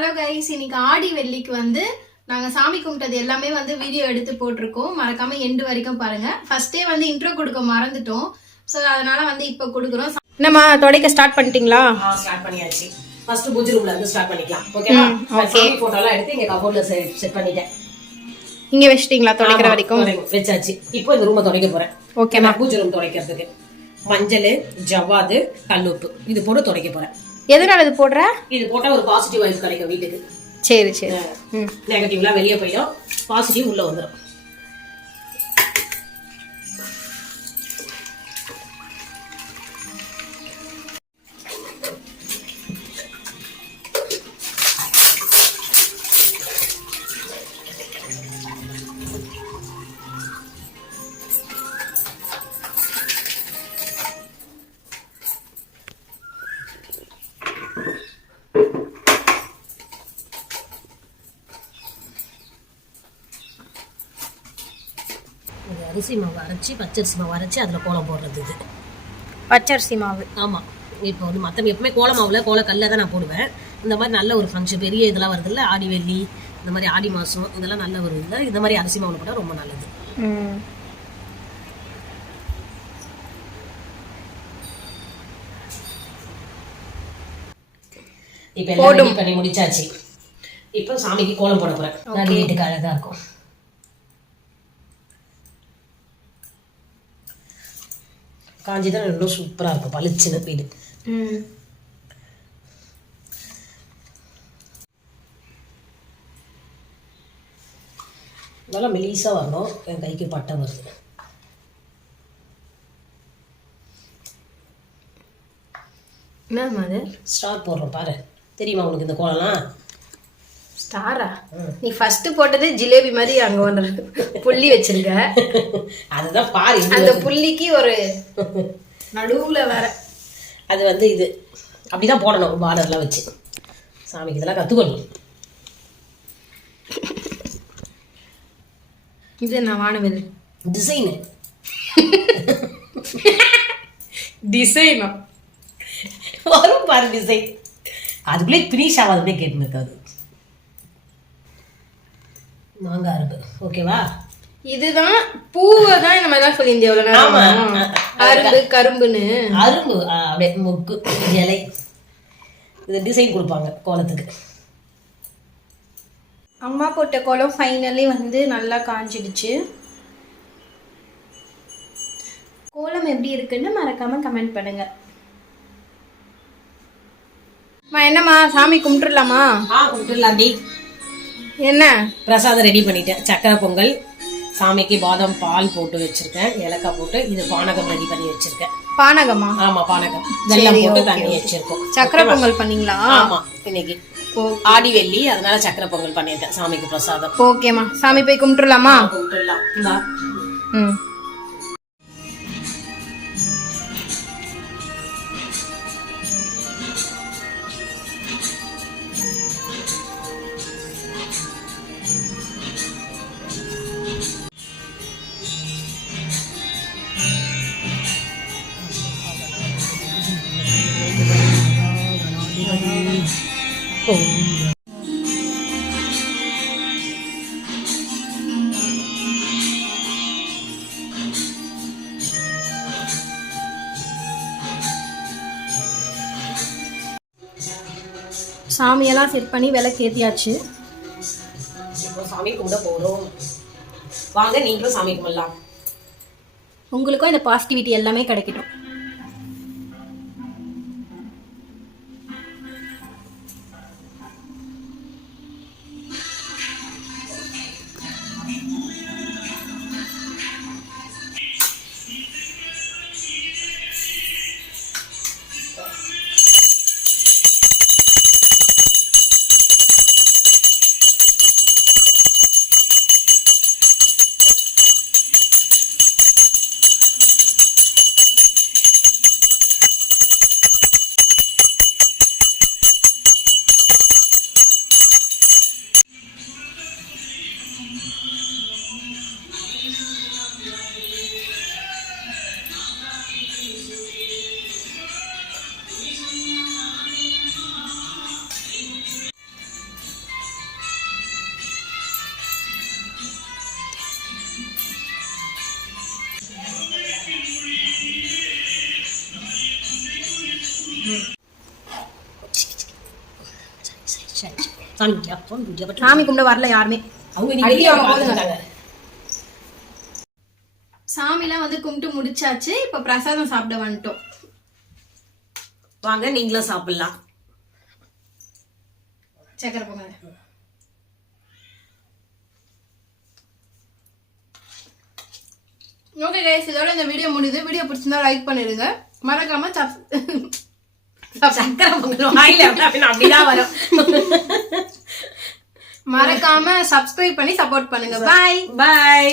Hello guys, இன்னைக்கு ஆடி வெள்ளிக்கு வந்து நாங்க சாமி கும்பிட்டது எல்லாமே வந்து வீடியோ எடுத்து போட்டிருக்கோம். மறக்காம எண்டு வரைக்கும் பாருங்க. ஃபர்ஸ்டே வந்து இன்ட்ரோ கொடுக்க மறந்துட்டோம். ஸோ அதனால வந்து இப்போ கொடுக்குறோம். என்னம்மா துடைக்க ஸ்டார்ட் பண்ணிட்டீங்களா? ஸ்டார்ட் பண்ணியாச்சு. ஃபர்ஸ்ட் பூஜை ரூம்ல இருந்து ஸ்டார்ட் பண்ணிக்கலாம். ஓகேவா? சாமி போட்டோலாம் எடுத்து இங்க கபோர்ட்ல செட் பண்ணிட்டேன். இங்க வச்சிட்டீங்களா? துடைக்கிற வரைக்கும் வச்சாச்சு. இப்போ இந்த ரூமை துடைக்க போறேன். ஓகேவா? பூஜை ரூம் துடைக்கிறதுக்கு மஞ்சள், ஜவ்வாது, கல்லுப்பு இது போட்டு துடைக்க போறேன். எதனால இது போடுற? இது போட்டா ஒரு பாசிட்டிவ் வைப் கிடைக்கும் வீட்டுக்கு. சரி சரி. நெகட்டிவ்லாம் வெளியே போயிடும், பாசிட்டிவ் உள்ள வந்துடும். அரிசி மாவு அரைச்சி பச்சரிசி மாவு அரைச்சி அதில் கோலம் போடுறது. இது பச்சரிசி மாவு. ஆமாம். இப்போ வந்து மற்ற எப்பவுமே கோல மாவில் கோலக்கல்ல தான் நான் போடுவேன். இந்த மாதிரி நல்ல ஒரு ஃபங்க்ஷன் பெரிய இதெல்லாம் வருது இல்லை, ஆடி வெள்ளி இந்த மாதிரி ஆடி மாதம் இதெல்லாம் நல்ல ஒரு இல்லை, இந்த மாதிரி அரிசி மாவில் போட்டால் ரொம்ப நல்லது. இப்போ எல்லாம் பண்ணி முடிச்சாச்சு. இப்போ சாமிக்கு கோலம் போட போகிறேன். வீட்டுக்கு அழகாக இருக்கும். காஞ்சி தான் இன்னும் சூப்பராக இருக்கும், பளிச்சுன்னு வீடு. இதெல்லாம் மெலிசாக வரணும். என் கைக்கு பட்டை வருது. என்ன அது? ஸ்டார் போடுறோம் பாரு, தெரியுமா உனக்கு இந்த கோலம்லாம்? ஸ்டாரா? நீ ஃபர்ஸ்ட் போட்டது ஜிலேபி மாதிரி அங்க ஒன்று புள்ளி வச்சிருக்க. அதுதான் பாரு, அந்த புள்ளிக்கு ஒரு நடுவுல வேற. அது வந்து இது அப்படிதான் போடணும், பார்டர்லாம் வச்சு. சாமிக்கு இதெல்லாம் கத்துக்கணும். இது நான் வானவில் டிசைனு டிசைனா வரும் பாரு டிசைன். அதுக்குள்ளே ஃபினிஷ் ஆகாதுக்குள்ளே கேட்டுன்னு இருக்காது. மாங்காய் அரும்பு. ஓகேவா? இதுதான் பூவை தான் இந்த மாதிரி தான் சொல்லியிருந்தேன். அரும்பு கரும்புன்னு அரும்பு அப்படியே முக்கு இலை இது டிசைன் கொடுப்பாங்க கோலத்துக்கு. அம்மா போட்ட கோலம் ஃபைனலி வந்து நல்லா காஞ்சிடுச்சு. கோலம் எப்படி இருக்குன்னு மறக்காம கமெண்ட் பண்ணுங்க. என்னம்மா சாமி கும்பிட்டுலாமா? கும்பிட்டுலாண்டி. என்ன பிரசாதம் ரெடி பண்ணிட்டேன். சக்கரை பொங்கல், சாமிக்கு பாதாம் பால் போட்டு வச்சிருக்கேன், ஏலக்காய் போட்டு. இது பானகம் ரெடி பண்ணி வச்சிருக்கேன். பானகமா? ஆமா, பானகம். வெல்லம் போட்டு தண்ணி வச்சிருக்கோம். சக்கரை பொங்கல் பண்ணீங்களா? ஆமா, இன்னைக்கு ஆடி வெள்ளி, அதனால சக்கரை பொங்கல் பண்ணிட்டேன் சாமிக்கு பிரசாதம். ஓகேமா, சாமி போய் கும்பிட்டுலாமா? கும்பிட்டுலாம். சாமியெல்லாம் செட் பண்ணி விளக்கு ஏற்றியாச்சு. இப்போ சாமி கும்பிட போகிறோம். வாங்க நீங்களும் சாமி கும்பிடலாம். உங்களுக்கும் இந்த பாசிட்டிவிட்டி எல்லாமே கிடைக்கட்டும். சரி சாமி குட்டியா சாமி குட்டியா பட்டு சாமி கும்பிட வரல யாருமே. அவங்க அடி நீங்க வாங்க போதுங்க. சாமிலாம் வந்து கும்பிட்டு முடிச்சாச்சு. இப்ப பிரசாதம் சாப்பிட வந்துட்டோம். வாங்க நீங்களும் சாப்பிடலாம். சக்கரை பொங்கல். ஓகே கைஸ், இதோட இந்த வீடியோ முடியுது. வீடியோ பிடிச்சிருந்தா லைக் பண்ணிடுங்க. மறக்காம சக்கரை பொங்கல் வாயில அப்படிதான் வரும். மறக்காம சப்ஸ்கிரைப் பண்ணி சப்போர்ட் பண்ணுங்க. பாய் பாய்.